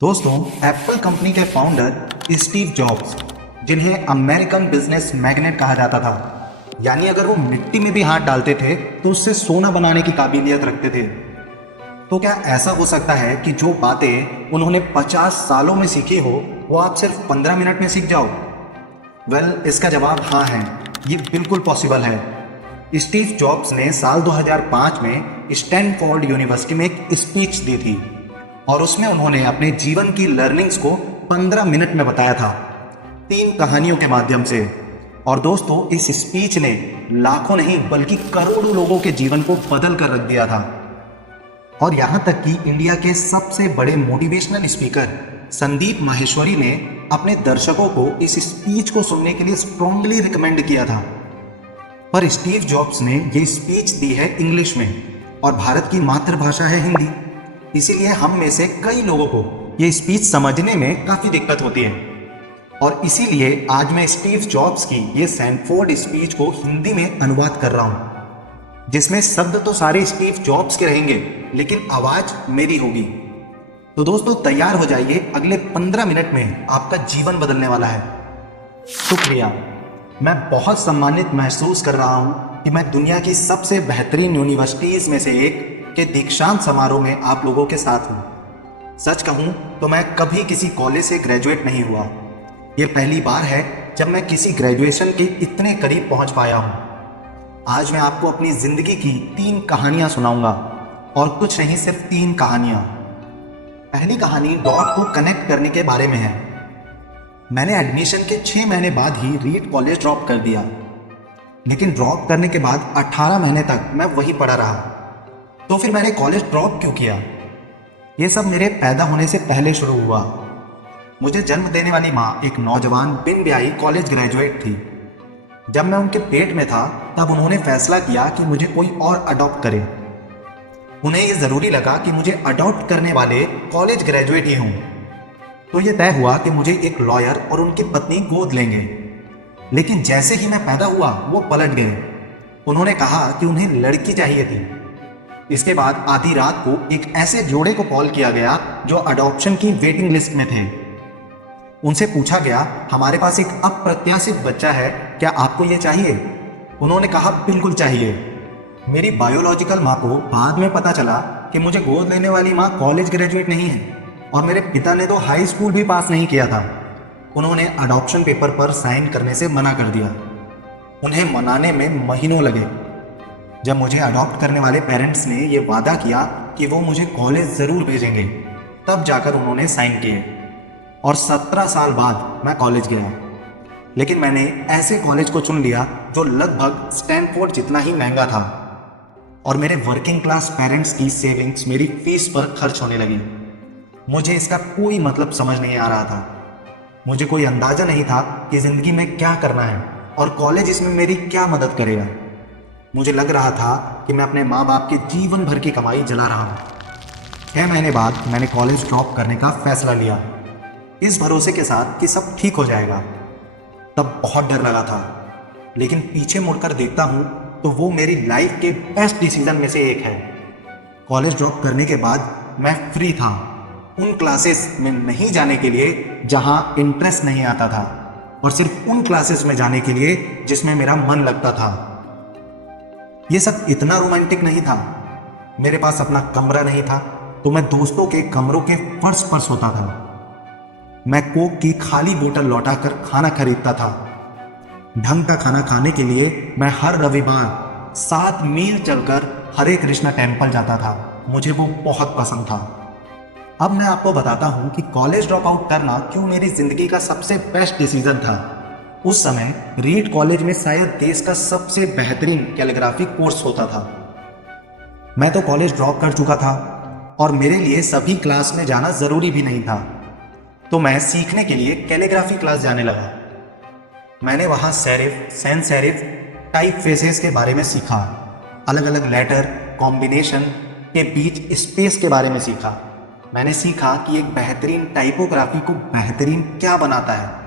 दोस्तों, Apple company के founder Steve jobs, जिन्हें अमेरिकन बिजनेस मैग्नेट कहा जाता था, यानी अगर वो मिट्टी में भी हाथ डालते थे तो उससे सोना बनाने की काबिलियत रखते थे। तो क्या ऐसा हो सकता है कि जो बातें उन्होंने 50 सालों में सीखी हो वो आप सिर्फ 15 मिनट में सीख जाओ? इसका जवाब हाँ है, ये बिल्कुल पॉसिबल है। स्टीव जॉब्स ने साल 2005 में स्टैनफोर्ड यूनिवर्सिटी में एक स्पीच दी थी और उसमें उन्होंने अपने जीवन की लर्निंग्स को 15 मिनट में बताया था, 3 कहानियों के माध्यम से। और दोस्तों, इस स्पीच ने लाखों नहीं बल्कि करोड़ों लोगों के जीवन को बदल कर रख दिया था। और यहाँ तक कि इंडिया के सबसे बड़े मोटिवेशनल स्पीकर संदीप माहेश्वरी ने अपने दर्शकों को इस स्पीच को सुनने के लिए स्ट्रांगली रिकमेंड किया था। पर स्टीव जॉब्स ने ये स्पीच दी है इंग्लिश में और भारत की मातृभाषा है हिंदी, इसीलिए हम में से कई लोगों को ये स्पीच समझने में काफ़ी दिक्कत होती है। और इसीलिए आज मैं स्टीव जॉब्स की ये स्टैनफोर्ड स्पीच को हिंदी में अनुवाद कर रहा हूँ, जिसमें शब्द तो सारे स्टीव जॉब्स के रहेंगे लेकिन आवाज़ मेरी होगी। तो दोस्तों, तैयार हो जाइए, अगले 15 मिनट में आपका जीवन बदलने वाला है। शुक्रिया। मैं बहुत सम्मानित महसूस कर रहा हूँ कि मैं दुनिया की सबसे बेहतरीन यूनिवर्सिटीज़ में से एक के दीक्षांत समारोह में आप लोगों के साथ हूँ। सच कहूँ तो मैं कभी किसी कॉलेज से ग्रेजुएट नहीं हुआ। ये पहली बार है जब मैं किसी ग्रेजुएशन के इतने करीब पहुँच पाया हूँ। आज मैं आपको अपनी ज़िंदगी की 3 कहानियाँ सुनाऊंगा, और कुछ नहीं, सिर्फ 3 कहानियाँ। पहली कहानी डॉट को कनेक्ट करने के बारे में है। मैंने एडमिशन के 6 महीने बाद ही रीड कॉलेज ड्रॉप कर दिया, लेकिन ड्रॉप करने के बाद 18 महीने तक मैं वहीं पड़ा रहा। तो फिर मैंने कॉलेज ड्रॉप क्यों किया? ये सब मेरे पैदा होने से पहले शुरू हुआ। मुझे जन्म देने वाली माँ एक नौजवान बिन ब्याही कॉलेज ग्रेजुएट थी। जब मैं उनके पेट में था तब उन्होंने फैसला किया कि मुझे कोई और अडॉप्ट करे। उन्हें ये ज़रूरी लगा कि मुझे अडॉप्ट करने वाले कॉलेज ग्रेजुएट ही हों। तो ये तय हुआ कि मुझे एक लॉयर और उनकी पत्नी गोद लेंगे। लेकिन जैसे ही मैं पैदा हुआ वो पलट गए। उन्होंने कहा कि उन्हें लड़की चाहिए थी। इसके बाद आधी रात को एक ऐसे जोड़े को कॉल किया गया जो अडॉप्शन की वेटिंग लिस्ट में थे। उनसे पूछा गया, हमारे पास एक अप्रत्याशित बच्चा है, क्या आपको ये चाहिए? उन्होंने कहा, बिल्कुल चाहिए। मेरी बायोलॉजिकल माँ को बाद में पता चला कि मुझे गोद लेने वाली माँ कॉलेज ग्रेजुएट नहीं है और मेरे पिता ने तो हाई स्कूल भी पास नहीं किया था। उन्होंने अडॉप्शन पेपर पर साइन करने से मना कर दिया। उन्हें मनाने में महीनों लगे। जब मुझे अडॉप्ट करने वाले पेरेंट्स ने ये वादा किया कि वो मुझे कॉलेज ज़रूर भेजेंगे, तब जाकर उन्होंने साइन किए और 17 साल बाद मैं कॉलेज गया। लेकिन मैंने ऐसे कॉलेज को चुन लिया जो लगभग स्टैनफोर्ड जितना ही महंगा था, और मेरे वर्किंग क्लास पेरेंट्स की सेविंग्स मेरी फीस पर खर्च होने लगी। मुझे इसका कोई मतलब समझ नहीं आ रहा था। मुझे कोई अंदाज़ा नहीं था कि ज़िंदगी में क्या करना है और कॉलेज इसमें मेरी क्या मदद करेगा। मुझे लग रहा था कि मैं अपने माँ बाप के जीवन भर की कमाई जला रहा हूँ। 6 महीने बाद मैंने कॉलेज ड्रॉप करने का फैसला लिया, इस भरोसे के साथ कि सब ठीक हो जाएगा। तब बहुत डर लगा था, लेकिन पीछे मुड़कर देखता हूँ तो वो मेरी लाइफ के बेस्ट डिसीजन में से एक है। कॉलेज ड्रॉप करने के बाद मैं फ्री था, उन क्लासेस में नहीं जाने के लिए जहाँ इंटरेस्ट नहीं आता था, और सिर्फ उन क्लासेस में जाने के लिए जिसमें मेरा मन लगता था। ये सब इतना रोमांटिक नहीं था। मेरे पास अपना कमरा नहीं था, तो मैं दोस्तों के कमरों के फर्श पर सोता था। मैं कोक की खाली बोतल लौटाकर खाना खरीदता था। ढंग का खाना खाने के लिए मैं हर रविवार 7 मील चलकर हरे कृष्णा टेम्पल जाता था। मुझे वो बहुत पसंद था। अब मैं आपको बताता हूँ कि कॉलेज ड्रॉप आउट करना क्यों मेरी ज़िंदगी का सबसे बेस्ट डिसीजन था। उस समय रीड कॉलेज में शायद देश का सबसे बेहतरीन कैलीग्राफी कोर्स होता था। मैं तो कॉलेज ड्रॉप कर चुका था और मेरे लिए सभी क्लास में जाना ज़रूरी भी नहीं था, तो मैं सीखने के लिए कैलीग्राफी क्लास जाने लगा। मैंने वहाँ serif, sans serif, type faces के बारे में सीखा। अलग अलग लेटर कॉम्बिनेशन के बीच स्पेस के बारे में सीखा। मैंने सीखा कि एक बेहतरीन टाइपोग्राफी को बेहतरीन क्या बनाता है।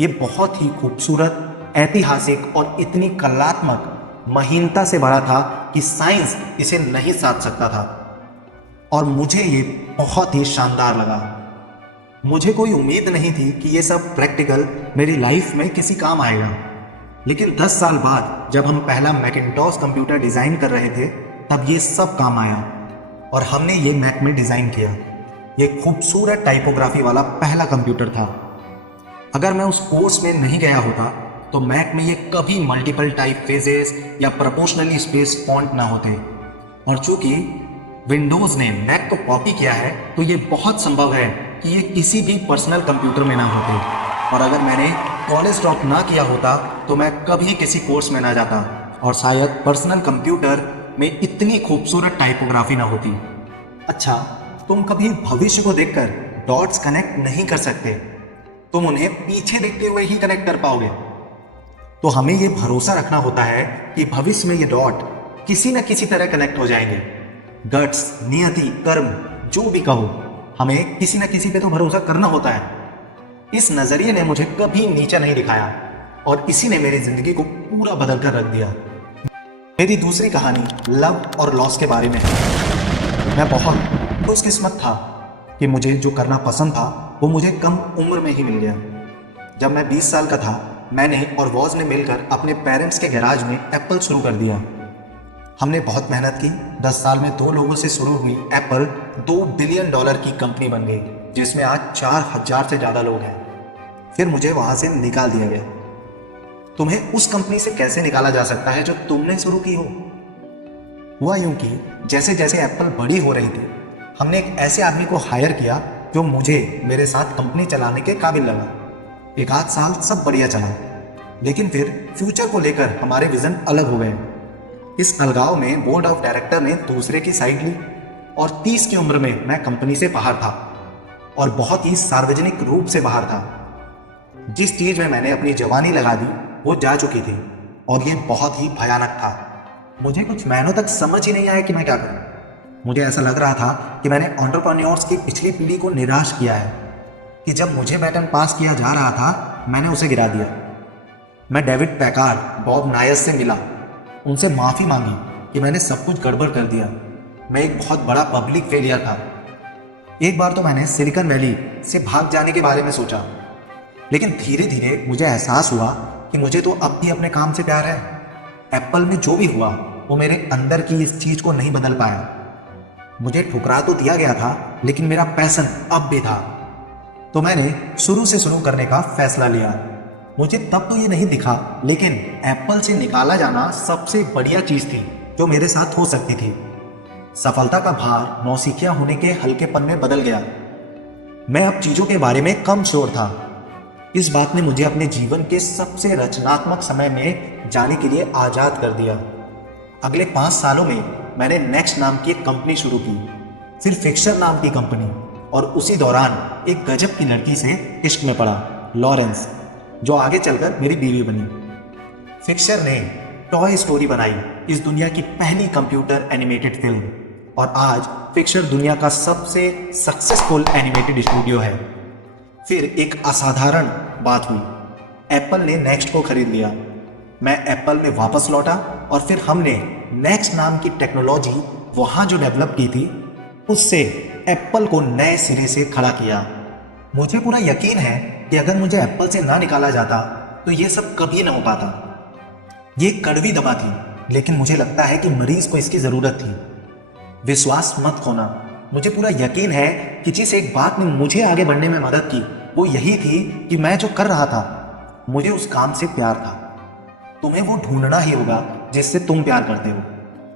ये बहुत ही खूबसूरत, ऐतिहासिक और इतनी कलात्मक महीनता से भरा था कि साइंस इसे नहीं साध सकता था, और मुझे ये बहुत ही शानदार लगा। मुझे कोई उम्मीद नहीं थी कि ये सब प्रैक्टिकल मेरी लाइफ में किसी काम आएगा। लेकिन 10 साल बाद जब हम पहला मैकिन्टॉश कंप्यूटर डिज़ाइन कर रहे थे, तब ये सब काम आया और हमने ये मैक में डिज़ाइन किया। ये खूबसूरत टाइपोग्राफी वाला पहला कंप्यूटर था। अगर मैं उस कोर्स में नहीं गया होता तो मैक में ये कभी मल्टीपल टाइप फेजेस या प्रोपोर्शनली स्पेस फॉन्ट ना होते। और चूंकि विंडोज़ ने मैक को कॉपी किया है तो ये बहुत संभव है कि ये किसी भी पर्सनल कंप्यूटर में ना होते। और अगर मैंने कॉलेज ड्रॉप ना किया होता तो मैं कभी किसी कोर्स में ना जाता और शायद पर्सनल कंप्यूटर में इतनी खूबसूरत टाइपोग्राफी ना होती। अच्छा, तुम कभी भविष्य को देखकर डॉट्स कनेक्ट नहीं कर सकते, तुम उन्हें पीछे देखते हुए ही कनेक्ट कर पाओगे। तो हमें ये भरोसा रखना होता है कि भविष्य में ये डॉट किसी न किसी तरह कनेक्ट हो जाएंगे। गट्स, नियति, कर्म, जो भी कहो, हमें किसी न किसी पे तो भरोसा करना होता है। इस नजरिए ने मुझे कभी नीचा नहीं दिखाया और इसी ने मेरी जिंदगी को पूरा बदल कर रख दिया। मेरी दूसरी कहानी लव और लॉस के बारे में है। मैं बहुत खुशकिस्मत था कि मुझे जो करना पसंद था वो मुझे कम उम्र में ही मिल गया। जब मैं 20 साल का था, मैंने और वॉज ने मिलकर अपने पेरेंट्स के गैराज में एप्पल शुरू कर दिया। हमने बहुत मेहनत की। 10 साल में 2 लोगों से शुरू हुई एप्पल $2 बिलियन की कंपनी बन गई, जिसमें आज 4000 से ज़्यादा लोग हैं। फिर मुझे वहाँ से निकाल दिया गया। तुम्हें उस कंपनी से कैसे निकाला जा सकता है जो तुमने शुरू की हो? हुआ यूं कि जैसे जैसे एप्पल बड़ी हो रही थी, हमने एक ऐसे आदमी को हायर किया जो मुझे मेरे साथ कंपनी चलाने के काबिल लगा। 1 आध साल सब बढ़िया चला, लेकिन फिर फ्यूचर को लेकर हमारे विजन अलग हो गए। इस अलगाव में बोर्ड ऑफ डायरेक्टर ने दूसरे की साइड ली और 30 की उम्र में मैं कंपनी से बाहर था और बहुत ही सार्वजनिक रूप से बाहर था। जिस चीज में मैंने अपनी जवानी लगा दी वो जा चुकी थी और ये बहुत ही भयानक था। मुझे कुछ महीनों तक समझ ही नहीं आया कि मैं क्या करूं। मुझे ऐसा लग रहा था कि मैंने एंटरप्रेन्योर्स की पिछली पीढ़ी को निराश किया है कि जब मुझे बैटन पास किया जा रहा था मैंने उसे गिरा दिया। मैं डेविड पैकार्ड, बॉब नायस से मिला, उनसे माफ़ी मांगी कि मैंने सब कुछ गड़बड़ कर दिया। मैं एक बहुत बड़ा पब्लिक फेलियर था। एक बार तो मैंने सिलिकॉन वैली से भाग जाने के बारे में सोचा, लेकिन धीरे धीरे मुझे एहसास हुआ कि मुझे तो अब भी अपने काम से प्यार है। एप्पल में जो भी हुआ वो मेरे अंदर की इस चीज़ को नहीं बदल पाया। मुझे ठुकरा तो दिया गया था, लेकिन मेरा पैशन अब भी था। तो मैंने शुरू से शुरू करने का फैसला लिया। मुझे तब तो ये नहीं दिखा, लेकिन एप्पल से निकाला जाना सबसे बढ़िया चीज़ थी जो मेरे साथ हो सकती थी। सफलता का भार नौसिखिया होने के हल्केपन में बदल गया। मैं अब चीज़ों के बारे में कम श्योर था। इस बात ने मुझे अपने जीवन के सबसे रचनात्मक समय में जाने के लिए आज़ाद कर दिया। अगले 5 सालों में मैंने नेक्स्ट नाम की एक कंपनी शुरू की, फिर फिक्सर नाम की कंपनी, और उसी दौरान एक गजब की लड़की से इश्क में पड़ा, लॉरेंस, जो आगे चलकर मेरी बीवी बनी। फिक्सर ने टॉय स्टोरी बनाई, इस दुनिया की पहली कंप्यूटर एनिमेटेड फिल्म, और आज फिक्सर दुनिया का सबसे सक्सेसफुल एनिमेटेड स्टूडियो है। फिर एक असाधारण बात हुई, एप्पल ने नेक्स्ट को खरीद लिया। मैं एप्पल में वापस लौटा और फिर हमने नेक्स्ट नाम की टेक्नोलॉजी वहाँ जो डेवलप की थी उससे एप्पल को नए सिरे से खड़ा किया। मुझे पूरा यकीन है कि अगर मुझे एप्पल से ना निकाला जाता तो ये सब कभी ना हो पाता। ये कड़वी दवा थी, लेकिन मुझे लगता है कि मरीज को इसकी ज़रूरत थी। विश्वास मत खोना। मुझे पूरा यकीन है कि जिस एक बात ने मुझे आगे बढ़ने में मदद की वो यही थी कि मैं जो कर रहा था मुझे उस काम से प्यार था। तुम्हें वो ढूंढना ही होगा जिससे तुम प्यार करते हो।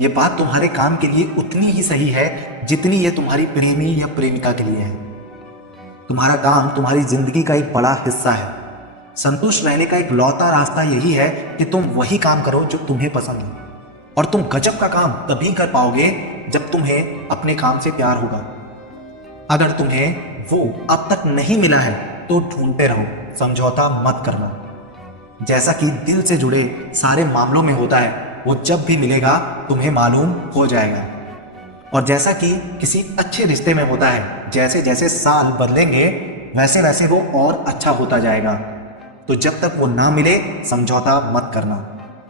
ये बात तुम्हारे काम के लिए उतनी ही सही है जितनी ये तुम्हारी प्रेमी या प्रेमिका के लिए है। तुम्हारा काम तुम्हारी जिंदगी का एक बड़ा हिस्सा है। संतुष्ट रहने का एक लौता रास्ता यही है कि तुम वही काम करो जो तुम्हें पसंद हो, और तुम गजब का काम तभी कर पाओगे जब तुम्हें अपने काम से प्यार होगा। अगर तुम्हें वो अब तक नहीं मिला है तो ढूंढते रहो, समझौता मत करना। जैसा कि दिल से जुड़े सारे मामलों में होता है, वो जब भी मिलेगा तुम्हें मालूम हो जाएगा। और जैसा कि किसी अच्छे रिश्ते में होता है, जैसे जैसे साल बदलेंगे वैसे वैसे वो और अच्छा होता जाएगा। तो जब तक वो ना मिले समझौता मत करना।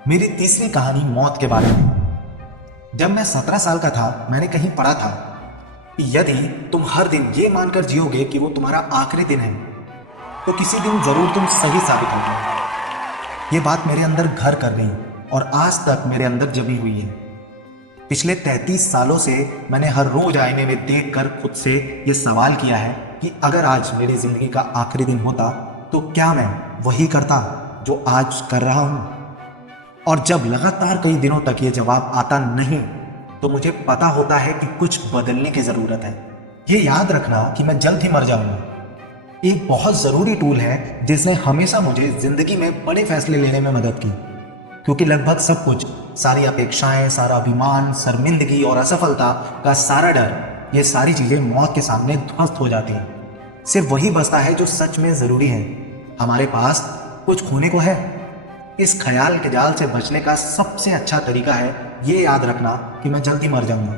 मेरी तीसरी कहानी मौत के बारे में। जब मैं 17 साल का था मैंने कहीं पढ़ा था यदि तुम हर दिन ये मानकर जियोगे कि वो तुम्हारा आखिरी दिन है, तो किसी दिन जरूर तुम सही साबित होगे। ये बात मेरे अंदर घर कर गई और आज तक मेरे अंदर जमी हुई है। पिछले 33 सालों से मैंने हर रोज आईने में देखकर खुद से ये सवाल किया है कि अगर आज मेरी जिंदगी का आखिरी दिन होता तो क्या मैं वही करता जो आज कर रहा हूं। और जब लगातार कई दिनों तक ये जवाब आता नहीं, तो मुझे पता होता है कि कुछ बदलने की जरूरत है। ये याद रखना कि मैं जल्द ही मर जाऊंगा एक बहुत जरूरी टूल है जिसने हमेशा मुझे जिंदगी में बड़े फैसले लेने में मदद की। क्योंकि लगभग सब कुछ, सारी अपेक्षाएं, सारा अभिमान, शर्मिंदगी और असफलता का सारा डर, ये सारी चीजें मौत के सामने ध्वस्त हो जाती हैं। सिर्फ वही बचता है जो सच में जरूरी है। हमारे पास कुछ खोने को है। इस ख्याल के जाल से बचने का सबसे अच्छा तरीका है ये याद रखना कि मैं जल्दी मर जाऊंगा।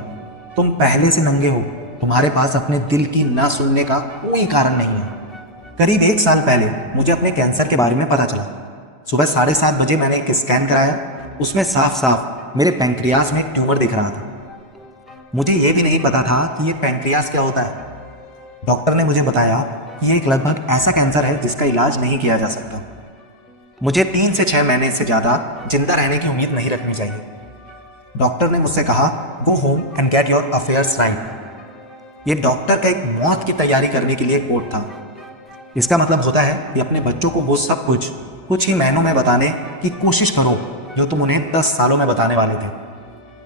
तुम पहले से नंगे हो। तुम्हारे पास अपने दिल की ना सुनने का कोई कारण नहीं है। करीब 1 साल पहले मुझे अपने कैंसर के बारे में पता चला। सुबह 7:30 बजे मैंने एक स्कैन कराया। उसमें साफ साफ मेरे पैंक्रियास में एक ट्यूमर दिख रहा था। मुझे यह भी नहीं पता था कि ये पैंक्रियास क्या होता है। डॉक्टर ने मुझे बताया कि ये एक लगभग ऐसा कैंसर है जिसका इलाज नहीं किया जा सकता। मुझे 3 से 6 महीने से ज़्यादा जिंदा रहने की उम्मीद नहीं रखनी चाहिए। डॉक्टर ने मुझसे कहा, go home and get your affairs right. ये डॉक्टर का एक मौत की तैयारी करने के लिए कोट था। इसका मतलब होता है कि अपने बच्चों को वो सब कुछ ही महीनों में बताने की कोशिश करो जो तुम उन्हें 10 सालों में बताने वाले थे।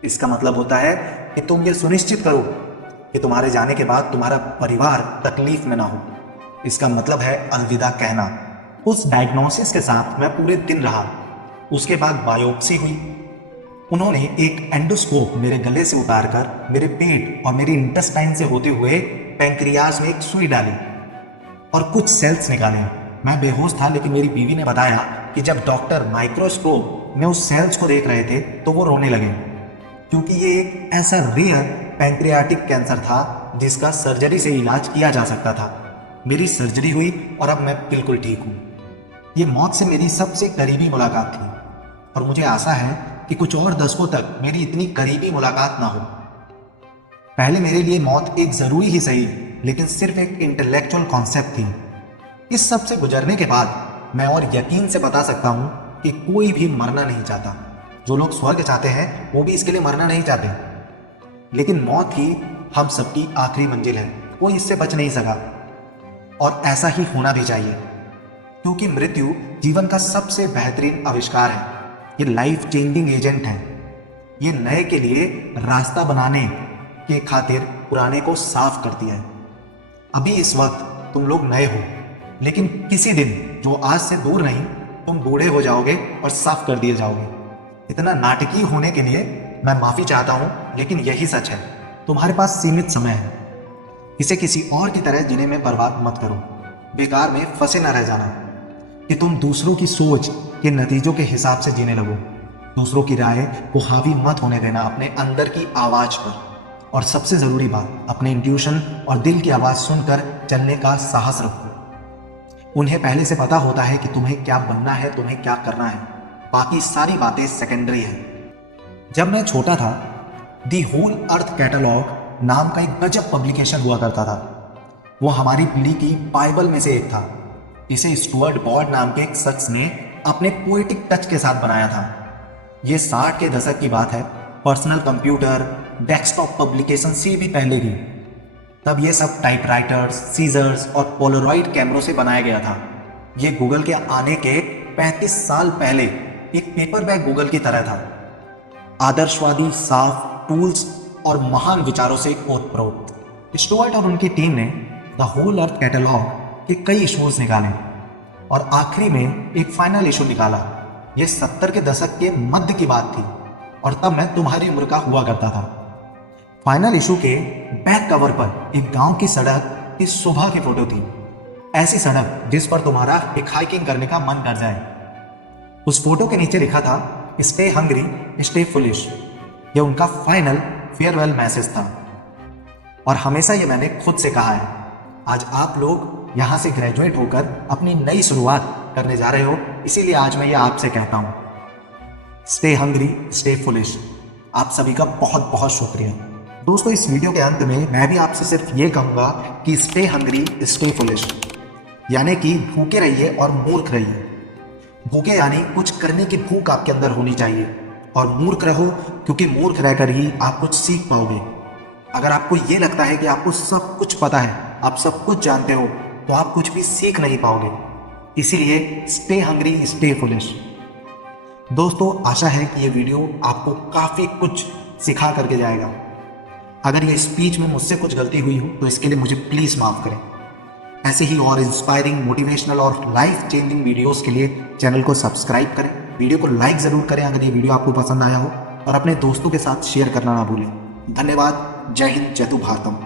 इसका मतलब होता है कि तुम ये सुनिश्चित करो कि तुम्हारे जाने के बाद तुम्हारा परिवार तकलीफ में ना हो। इसका मतलब है अलविदा कहना। उस डायग्नोसिस के साथ मैं पूरे दिन रहा। उसके बाद बायोप्सी हुई। उन्होंने एक एंडोस्कोप मेरे गले से उतारकर मेरे पेट और मेरे इंटेस्टाइन से होते हुए पैंक्रियाज में एक सुई डाली और कुछ सेल्स निकाले। मैं बेहोश था, लेकिन मेरी बीवी ने बताया कि जब डॉक्टर माइक्रोस्कोप में उस सेल्स को देख रहे थे तो वो रोने लगे, क्योंकि ये एक ऐसा रेयर पैंक्रियाटिक कैंसर था जिसका सर्जरी से इलाज किया जा सकता था। मेरी सर्जरी हुई और अब मैं बिल्कुल ठीक हूँ। ये मौत से मेरी सबसे करीबी मुलाकात थी और मुझे आशा है कि कुछ और दशकों तक मेरी इतनी करीबी मुलाकात ना हो। पहले मेरे लिए मौत एक जरूरी ही सही, लेकिन सिर्फ एक इंटेलेक्चुअल कॉन्सेप्ट थी। इस सब से गुजरने के बाद मैं और यकीन से बता सकता हूं कि कोई भी मरना नहीं चाहता। जो लोग स्वर्ग चाहते हैं वो भी इसके लिए मरना नहीं चाहते। लेकिन मौत ही हम सबकी आखिरी मंजिल है। कोई इससे बच नहीं सका और ऐसा ही होना भी चाहिए, क्योंकि मृत्यु जीवन का सबसे बेहतरीन आविष्कार है। ये लाइफ चेंजिंग एजेंट है। ये नए के लिए रास्ता बनाने के खातिर पुराने को साफ करती है। अभी इस वक्त तुम लोग नए हो, लेकिन किसी दिन जो आज से दूर नहीं, तुम बूढ़े हो जाओगे और साफ कर दिए जाओगे। इतना नाटकीय होने के लिए मैं माफी चाहता हूं, लेकिन यही सच है। तुम्हारे पास सीमित समय है। इसे किसी और की तरह जीने में बर्बाद मत करो। बेकार में फंसे न रह जाना कि तुम दूसरों की सोच के नतीजों के हिसाब से जीने लगो। दूसरों की राय को हावी मत होने देना अपने अंदर की आवाज पर। और सबसे जरूरी बात, अपने इंट्यूशन और दिल की आवाज सुनकर चलने का साहस रखो। उन्हें पहले से पता होता है कि तुम्हें क्या बनना है, तुम्हें क्या करना है। बाकी सारी बातें सेकेंडरी है। जब मैं छोटा था, दी होल अर्थ कैटलॉग नाम का एक गजब पब्लिकेशन हुआ करता था। वो हमारी पीढ़ी की बाइबल में से एक था। इसे स्टुअर्ट बॉर्ड नाम के एक शख्स ने अपने पोएटिक टच के साथ बनाया था। ये 60 के दशक की बात है। पर्सनल कंप्यूटर, डेस्कटॉप पब्लिकेशन से भी पहले की। तब ये सब टाइपराइटर्स, सीजर्स और पोलरॉइड कैमरों से बनाया गया था। ये गूगल के आने के 35 साल पहले एक पेपरबैक गूगल की तरह था। आदर्शवादी, साफ टूल्स और महान विचारों से ओतप्रोत। स्टुअर्ट और उनकी टीम ने द होल अर्थ कैटलॉग के कई इशूज निकाले और आखिरी में एक फाइनल इशू निकाला। ये 70 के दशक के मध्य की बात थी और तब मैं तुम्हारी उम्र का हुआ करता था। फाइनल इशू के बैक कवर पर एक गांव की सड़क की सुबह की फोटो थी। ऐसी सड़क जिस पर तुम्हारा एक हाइकिंग करने का मन कर जाए। उस फोटो के नीचे लिखा था, स्टे हंग्री स्टे फुलिश। यह उनका फाइनल फेयरवेल मैसेज था और हमेशा ये मैंने खुद से कहा है। आज आप लोग यहाँ से ग्रेजुएट होकर अपनी नई शुरुआत करने जा रहे हो, इसीलिए आज मैं ये आपसे कहता हूँ, स्टे हंग्री स्टे फुलिश। आप सभी का बहुत बहुत शुक्रिया। दोस्तों इस वीडियो के अंत में मैं भी आपसे सिर्फ ये कहूंगा कि स्टे हंग्री स्टे फुलिश, यानी कि भूखे रहिए और मूर्ख रहिए। भूखे यानी कुछ करने की भूख आपके अंदर होनी चाहिए, और मूर्ख रहो क्योंकि मूर्ख रहकर ही आप कुछ सीख पाओगे। अगर आपको ये लगता है कि आपको सब कुछ पता है, आप सब कुछ जानते हो, तो आप कुछ भी सीख नहीं पाओगे। इसीलिए स्टे हंग्री स्टे फुलिश। दोस्तों आशा है कि ये वीडियो आपको काफ़ी कुछ सिखा करके जाएगा। अगर ये स्पीच में मुझसे कुछ गलती हुई हो तो इसके लिए मुझे प्लीज़ माफ़ करें। ऐसे ही और इंस्पायरिंग, मोटिवेशनल और लाइफ चेंजिंग वीडियोस के लिए चैनल को सब्सक्राइब करें, वीडियो को लाइक ज़रूर करें अगर ये वीडियो आपको पसंद आया हो, और अपने दोस्तों के साथ शेयर करना ना भूलें। धन्यवाद। जय हिंद, जय भारतम।